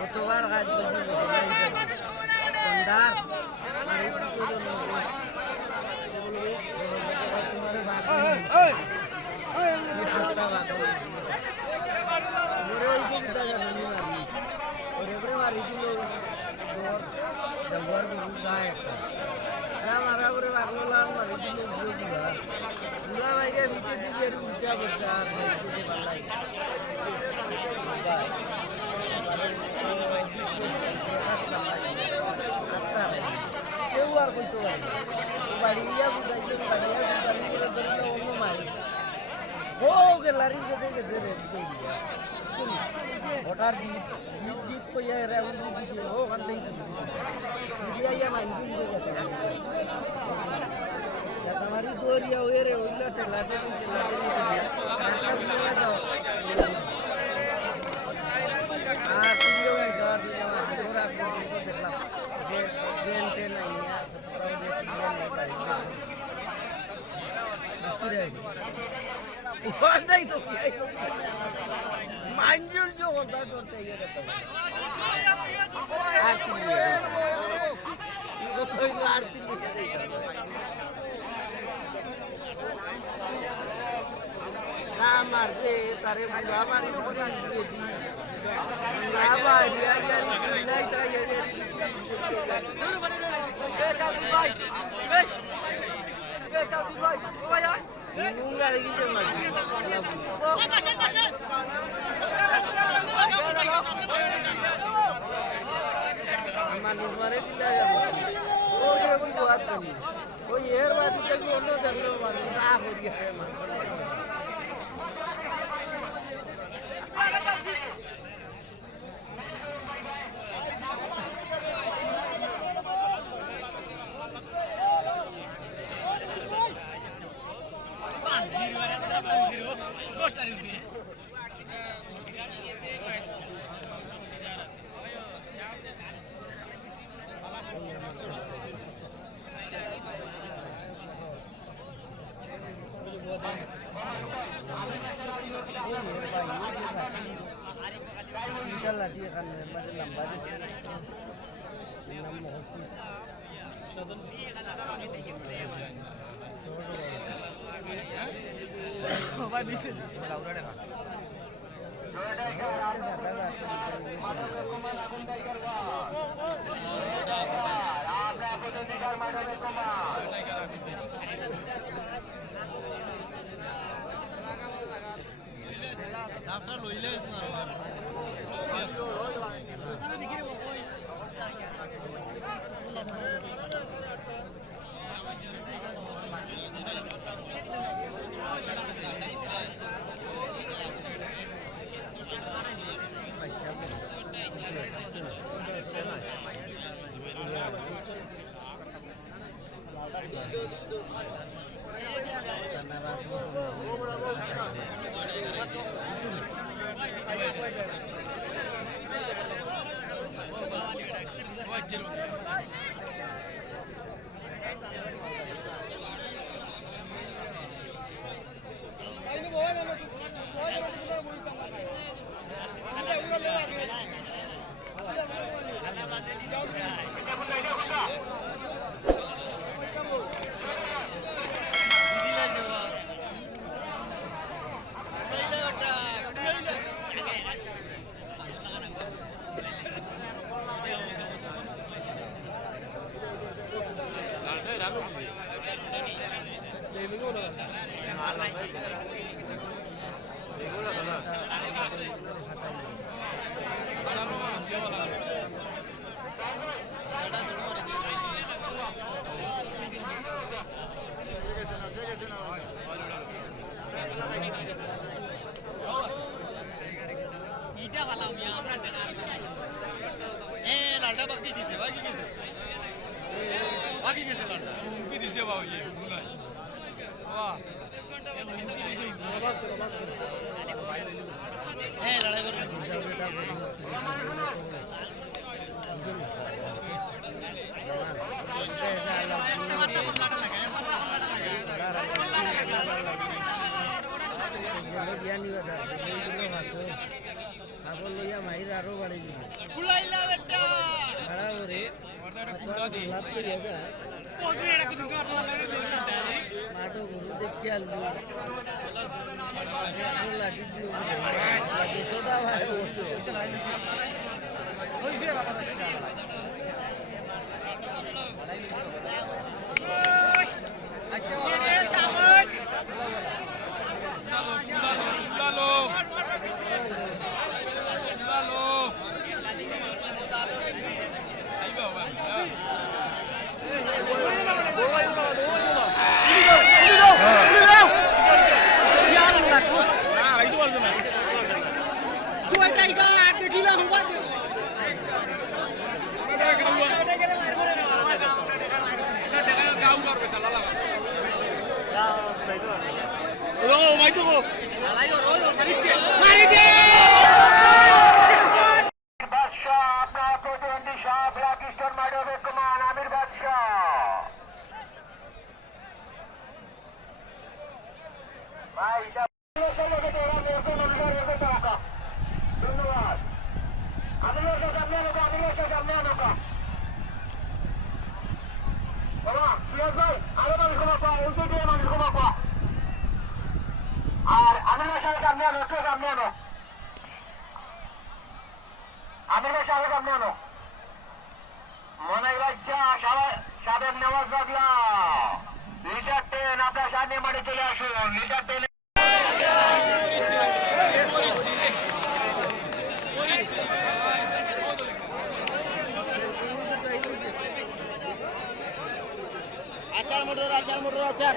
কতবার কাজ করছি কোনটার মারা করে লাগলাম মারি দিল পুরা বাইরে ভিতরে দিকে উঠা করছে আর পাল্লাই কেউ আর করতে পারে বাড়িয়া বুঝাইছে বাড়িয়া অন্য মারি ও গেলারি গেছে গেছে ভোটার গীত গীত গীত কইয়া এরা দিছে ও ওখান থেকে মিডিয়া মাইন্ডিং হয়ে গেছে তোমারি দৌড়িয়া ওই রে ওইলা ঠেলাতে দেখলাম যে ট্রেন ট্রেন আইয়া তো মাইন্ডুল যে কথা করতে গেলে মারছে তারে বুড়া মারি মানুষ মারে ওই এর বাড়ি থেকে অন্য দেখলেও মানুষ না করিয়া লাঠি এখানে লম্বা নাম মহসি ভাই বিশ লাউরা দেখা লইলে আগর লইয়া মাহির আরো বাড়ি দিল খারাপ রে লাভ করিয়া মাঠো গরু দেখি আলু লাঠি ছোটা ভাই আর আমিরের সাথে সামনে আনো, একটু সামনে আনো, আমিরের সাথে সামনে আনো, মনে রাখছে সাবেক নেওয়াজ বাগলা লিটার 10 আপনার সামনে মাঠে চলে আসুন, লিটার 10 আচার মোটর আচার